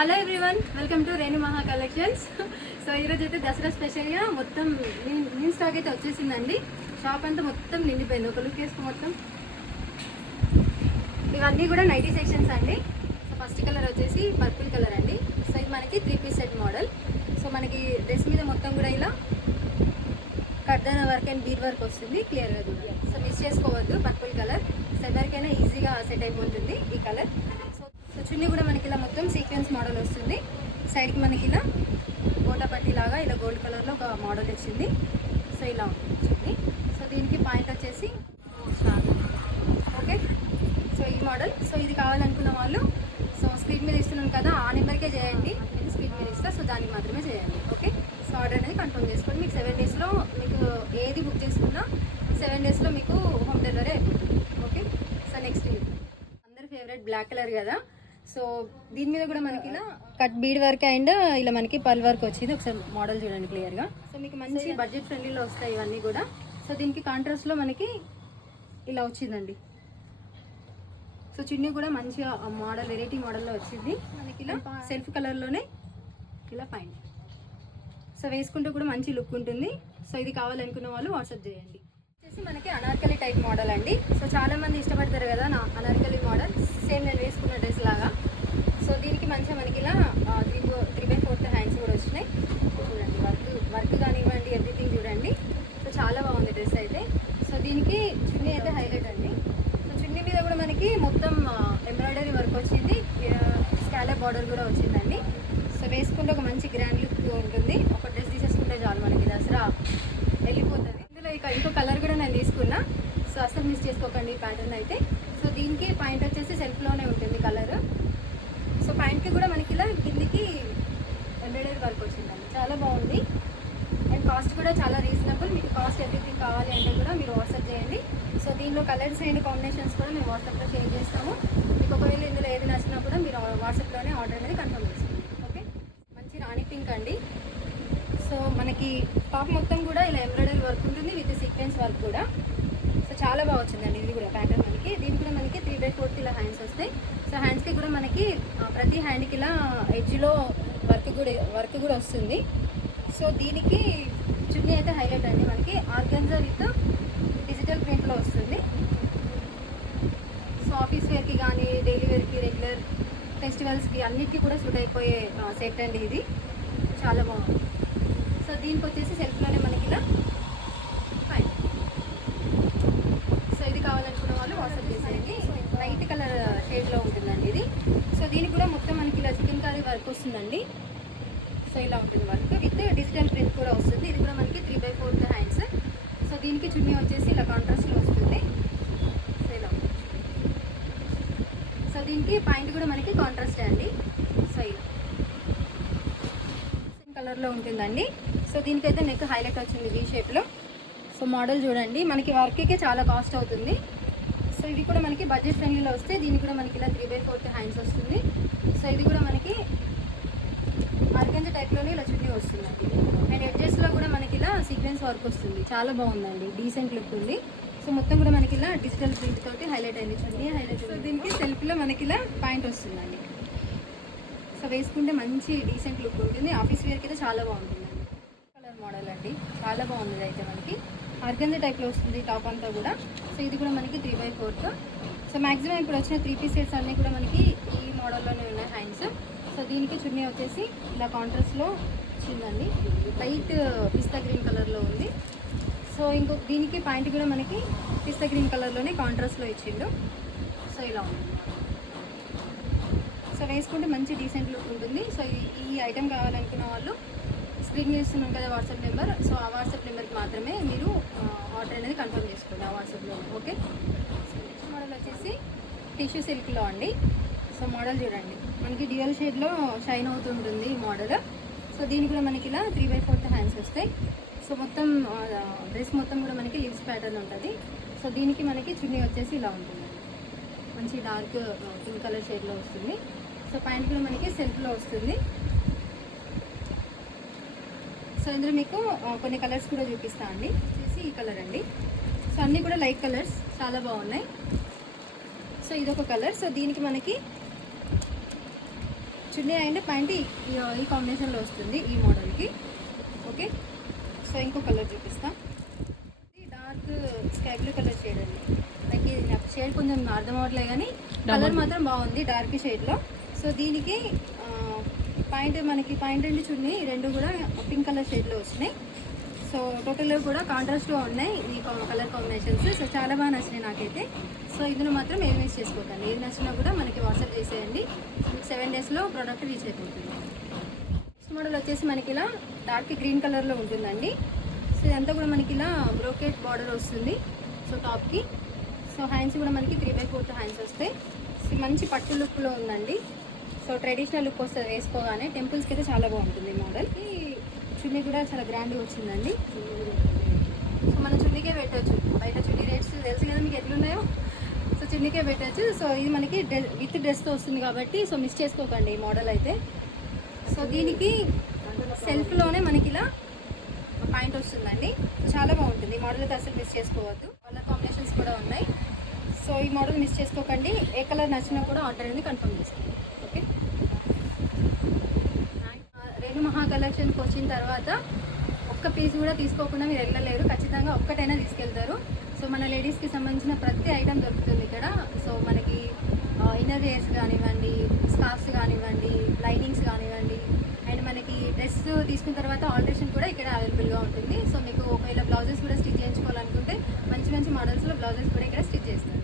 Hello everyone, welcome to Renu మహా collections. So ఈరోజు అయితే దసరా స్పెషల్గా మొత్తం న్యూ స్టాక్ అయితే వచ్చేసిందండి. షాప్ అంతా మొత్తం నిండిపోయింది. ఒక లుక్ వేసుకో మొత్తం. ఇవన్నీ కూడా నైటీ సెక్షన్స్ అండి. సో ఫస్ట్ కలర్ వచ్చేసి పర్పుల్ కలర్ అండి. సో ఇది మనకి 3 పీస్ సెట్ మోడల్. సో మనకి డ్రెస్ మీద మొత్తం కూడా ఇలా కర్దన వర్క్ అండ్ బీడ్ వర్క్ వస్తుంది. క్లియర్గా చూడాలి. సో మిస్ చేసుకోవద్దు. పర్పుల్ కలర్ సో ఎవరికైనా ఈజీగా సెట్ అయిపోతుంది ఈ కలర్. సో చున్నీ కూడా మనకి ఇలా మొత్తం సీక్వెన్స్ మోడల్ వస్తుంది. సైడ్కి మనకి ఇలా గోటాపట్టి లాగా ఇలా గోల్డ్ కలర్లో ఒక మోడల్ వచ్చింది. సో ఇలా ఉంటుంది. సో దీనికి పాయింట్ వచ్చేసి ఓకే. సో ఈ మోడల్. సో ఇది కావాలనుకున్న వాళ్ళు సో స్క్రీన్ మీద ఇస్తున్నాను కదా, ఆ నెంబర్కే చేయండి. నేను స్క్రీన్ మీద ఇస్తా. సో దానికి మాత్రమే చేయండి. ఓకే. సో ఆర్డర్ అనేది కన్ఫర్మ్ చేసుకోండి. మీకు 7 డేస్లో మీకు ఏది బుక్ చేసుకున్నా 7 డేస్లో మీకు హోమ్ డెలివరీ అయిపోతుంది. ఓకే. సో నెక్స్ట్ అందరి ఫేవరెట్ బ్లాక్ కలర్ కదా. సో దీని మీద కూడా మనకి ఇలా కట్ బీడ్ వర్క్ అండ్ ఇలా మనకి పల్ వర్క్ వచ్చింది. ఒకసారి మోడల్ చూడండి క్లియర్గా. సో మీకు మంచి బడ్జెట్ ఫ్రెండ్లీలో వస్తాయి ఇవన్నీ కూడా. సో దీనికి కాంట్రాస్ట్లో మనకి ఇలా వచ్చిందండి. సో చున్నీ కూడా మంచిగా మోడల్ వెరైటీ మోడల్లో వచ్చింది. మనకి ఇలా సెల్ఫ్ కలర్లోనే ఇలా పైన. సో వేసుకుంటూ కూడా మంచి లుక్ ఉంటుంది. సో ఇది కావాలనుకున్న వాళ్ళు వాట్సాప్ చేయండి. వచ్చేసి మనకి అనార్కలి టైప్ మోడల్ అండి. సో చాలామంది ఇష్టపడతారు కదా నా అనార్కలి మోడల్, సేమ్ నేను వేసుకున్న డ్రెస్ లాగా. సో దీనికి మంచిగా మనకి ఇలా 3/4 హ్యాండ్స్ కూడా వచ్చినాయి. చూడండి వర్క్ కానివ్వండి, ఎవ్రీథింగ్ చూడండి. సో చాలా బాగుంది డ్రెస్ అయితే. సో దీనికి చున్నీ అయితే హైలైట్ అండి. సో చున్నీ మీద కూడా మనకి మొత్తం ఎంబ్రాయిడరీ వర్క్ వచ్చింది. స్కాలప్ బార్డర్ కూడా వచ్చిందండి. సో వేసుకుంటే ఒక మంచి గ్రాండ్ లుక్ ఉంటుంది. ఒక డ్రెస్ తీసేసుకుంటే చాలు మనకి దసరా వెళ్ళిపోతుంది. ఇందులో ఇంకో కలర్ కూడా నేను తీసుకున్నా. సో అసలు మిస్ చేసుకోకండి ఈ ప్యాటర్న్ అయితే. సో దీనికి పాయింట్ వచ్చేసి సెల్ఫ్లోనే ఉంటుంది కలర్. సో పాయింట్కి కూడా మనకి ఇలా కిందికి ఎంబ్రాయిడరీ వర్క్ వచ్చిందండి. చాలా బాగుంది అండ్ కాస్ట్ కూడా చాలా రీజనబుల్. మీకు కాస్ట్ ఎవ్రీథింగ్ కావాలి అంటే కూడా మీరు వాట్సాప్ చేయండి. సో దీనిలో కలర్స్ అండ్ కాంబినేషన్స్ కూడా మేము వాట్సాప్లో షేర్ చేస్తాము. మీకు ఒకవేళ ఇందులో ఏది నచ్చినా కూడా మీరు వాట్సాప్లోనే ఆర్డర్ అనేది కన్ఫర్మ్ చేసుకోండి. ఓకే. మంచి రాణి పింక్ అండి. సో మనకి టాప్ మొత్తం కూడా ఇలా ఎంబ్రాయిడరీ వర్క్ ఉంటుంది విత్ సీక్వెన్స్ వర్క్ కూడా. సో చాలా బాగా వచ్చిందండి ఇది కూడా ప్యాటర్న్ మనకి. దీనికి కూడా మనకి 3/4 ఇలా హ్యాండ్స్ వస్తాయి. సో హ్యాండ్స్కి కూడా మనకి ప్రతి హ్యాండ్కి ఇలా ఎడ్జ్లో వర్క్ కూడా వస్తుంది. సో దీనికి చున్నీ అయితే హైలైట్ అండి. మనకి ఆర్గాన్జా విత్ డిజిటల్ ప్రింట్లో వస్తుంది. సో ఆఫీస్ వేర్కి కానీ డైలీ వేర్కి రెగ్యులర్ ఫెస్టివల్స్కి అన్నిటికీ కూడా సూట్ అయిపోయే సెట్ అండి ఇది. చాలా బాగుంది. సో దీనికి వచ్చేసి సెల్ఫ్లోనే మనకి ఇలా ఫైన్. సో ఇది కావాలనుకున్న వాళ్ళు వాట్సాప్ చేసేయండి. లైట్ కలర్ షేడ్లో ఉంటుందండి ఇది. సో దీనికి కూడా మొత్తం మనకి ఇలా చికెన్ కర్రీ వర్క్ వస్తుందండి. సో ఇలా ఉంటుంది వర్క్ విత్ డిజిటల్ ప్రింట్ కూడా వస్తుంది. ఇది కూడా మనకి 3/4 హ్యాండ్స్. సో దీనికి చున్నీ వచ్చేసి ఇలా కాంట్రాస్ట్లో వస్తుంది. సో ఇలా ఉంటుంది. సో దీనికి పాయింట్ కూడా మనకి కాంట్రాస్టే అండి. సో ఇలా కలర్లో ఉంటుందండి. సో దీనికైతే నెక్ హైలైట్ వచ్చింది వీ షేప్లో. సో మోడల్ చూడండి. మనకి వర్క్కి చాలా కాస్ట్ అవుతుంది. సో ఇది కూడా మనకి బడ్జెట్ ఫ్రెండ్లీలో వస్తే దీనికి కూడా మనకి ఇలా 3/4 హ్యాండ్స్ వస్తుంది. సో ఇది కూడా మనకి ఆర్గంజా టైప్లోనే ఇలా చున్నీ వస్తుందండి. అండ్ ఎడ్జెస్లో కూడా మనకి ఇలా సీక్వెన్స్ వర్క్ వస్తుంది. చాలా బాగుందండి. డీసెంట్ లుక్ ఉంది. సో మొత్తం కూడా మనకి ఇలా డిజిటల్ ప్రింట్ తోటి హైలైట్ అయింది చున్నీ హైలైట్. సో దీనికి సెల్ఫ్లో మనకి ఇలా పాయింట్ వస్తుందండి. సో వేసుకుంటే మంచి డీసెంట్ లుక్ ఉంటుంది. ఆఫీస్ వేర్కి అయితే చాలా బాగుంటుందండి. కలర్ మోడల్ అండి. చాలా బాగుంది అయితే మనకి ఆర్గంజా టైప్లో వస్తుంది టాప్ అంతా కూడా. సో ఇది కూడా మనకి 3/4. సో మ్యాక్సిమం ఇప్పుడు వచ్చిన 3 పీస్ సెట్స్ అన్నీ కూడా మనకి ఈ మోడల్లోనే ఉన్నాయి హ్యాండ్స్. సో దీనికి చున్నీ వచ్చేసి ఇలా కాంట్రాస్ట్లో వచ్చిందండి. లైట్ పిస్తా గ్రీన్ కలర్లో ఉంది. సో దీనికి పాయింట్ కూడా మనకి పిస్తా గ్రీన్ కలర్లోనే కాంట్రాస్ట్లో ఇచ్చిండు. సో ఇలా ఉంది. సో వేసుకుంటే మంచి డీసెంట్ లుక్ ఉంటుంది. సో ఈ ఐటెం కావాలనుకున్న వాళ్ళు స్క్రీన్ చేస్తున్నాం కదా వాట్సాప్ నెంబర్. సో ఆ వాట్సాప్ నెంబర్కి మాత్రమే మీరు ఆర్డర్ అనేది కన్ఫర్మ్ చేసుకోండి ఆ వాట్సాప్లో. ఓకే. నెక్స్ట్ మోడల్ వచ్చేసి టిష్యూ సిల్క్లో అండి. సో మోడల్ చూడండి. మనకి డ్యూయల్ షేడ్లో షైన్ అవుతుంటుంది ఈ మోడల్. సో దీనికి కూడా మనకి ఇలా 3/4 హ్యాండ్స్ వస్తాయి. సో మొత్తం డ్రెస్ మొత్తం కూడా మనకి లీవ్స్ ప్యాటర్న్ ఉంటుంది. సో దీనికి మనకి చున్నీ వచ్చేసి ఇలా ఉంటుంది. మంచి డార్క్ పింక్ కలర్ షేడ్లో వస్తుంది. సో ప్యాంట్ కూడా మనకి సెల్ఫ్లో వస్తుంది. సో ఇందులో మీకు కొన్ని కలర్స్ కూడా చూపిస్తా అండి. వచ్చేసి ఈ కలర్ అండి. సో అన్నీ కూడా లైట్ కలర్స్ చాలా బాగున్నాయి. సో ఇదొక కలర్. సో దీనికి మనకి చున్నీ అండ్ ప్యాంట్ ఈ కాంబినేషన్లో వస్తుంది ఈ మోడల్కి. ఓకే, సో ఇంకో కలర్ చూపిస్తా. ఇది dark sky blue colour shade అండి. నాకు ఇది షేడ్ కొంచెం అర్థం అవ్వట్లేదు కానీ కలర్ మాత్రం బాగుంది డార్క్ షేడ్లో. సో దీనికి మనకి పాయింట్ అండ్ చున్నీ రెండు కూడా పింక్ కలర్ షేడ్లో వచ్చినాయి. సో టోటల్గా కూడా కాంట్రాస్ట్గా ఉన్నాయి ఈ కలర్ కాంబినేషన్స్. సో చాలా బాగా నచ్చినాయి నాకైతే. సో ఇందులో మాత్రం ఏం మిస్ చేసుకోకండి. ఏది నచ్చినా కూడా మనకి వాట్సాప్ చేసేయండి. మీకు 7 డేస్లో ప్రోడక్ట్ రీచ్ అయిపోతుంది. నెక్స్ట్ మోడల్ వచ్చేసి మనకి ఇలా డార్క్ గ్రీన్ కలర్లో ఉంటుందండి. సో ఇదంతా కూడా మనకి ఇలా బ్రోకెట్ బార్డర్ వస్తుంది. సో టాప్కి సో హ్యాండ్స్ కూడా మనకి 3/4 హ్యాండ్స్ వస్తాయి. సో మంచి పట్టు లుక్లో ఉందండి. సో ట్రెడిషనల్ లుక్ వస్తుంది వేసుకోగానే. టెంపుల్స్కి అయితే చాలా బాగుంటుంది ఈ మోడల్. ఈ చున్నీ కూడా చాలా గ్రాండ్గా వచ్చిందండి. సో మన చున్నీకే పెట్టచ్చు. బయట చున్నీ రేట్స్ తెలుసు కదా మీకు ఎట్లున్నాయో. సో చున్నీకే పెట్టచ్చు. సో ఇది మనకి విత్ డ్రెస్తో వస్తుంది కాబట్టి సో మిస్ చేసుకోకండి ఈ మోడల్ అయితే. సో దీనికి సెల్ఫ్లోనే మనకి ఇలా పాయింట్ వస్తుందండి. సో చాలా బాగుంటుంది ఈ మోడల్ అయితే అసలు మిస్ చేసుకోవద్దు. కలర్ కాంబినేషన్స్ కూడా ఉన్నాయి. సో ఈ మోడల్ మిస్ చేసుకోకండి. ఏ కలర్ నచ్చినా కూడా ఆర్డర్ అనేది కన్ఫర్మ్ చేసుకోండి. ఓకే, రేణు మహా కలెక్షన్కి వచ్చిన తర్వాత ఒక్క పీస్ కూడా తీసుకోకుండా మీరు వెళ్ళలేరు. ఖచ్చితంగా ఒక్కటైనా తీసుకెళ్తారు. సో మన లేడీస్కి సంబంధించిన ప్రతి ఐటమ్ దొరుకుతుంది ఇక్కడ. సో మనకి ఇన్నర్ వేర్స్ కానివ్వండి, స్కార్ఫ్స్ కానివ్వండి, లైనింగ్స్ కానివ్వండి, అండ్ మనకి డ్రెస్ తీసుకున్న తర్వాత ఆల్టరేషన్ కూడా ఇక్కడ అవైలబుల్గా ఉంటుంది. సో మీకు ఒకవేళ బ్లౌజెస్ కూడా స్టిచ్ చేయించుకోవాలనుకుంటే మంచి మంచి మోడల్స్లో బ్లౌజెస్ కూడా ఇక్కడ స్టిచ్ చేస్తారు.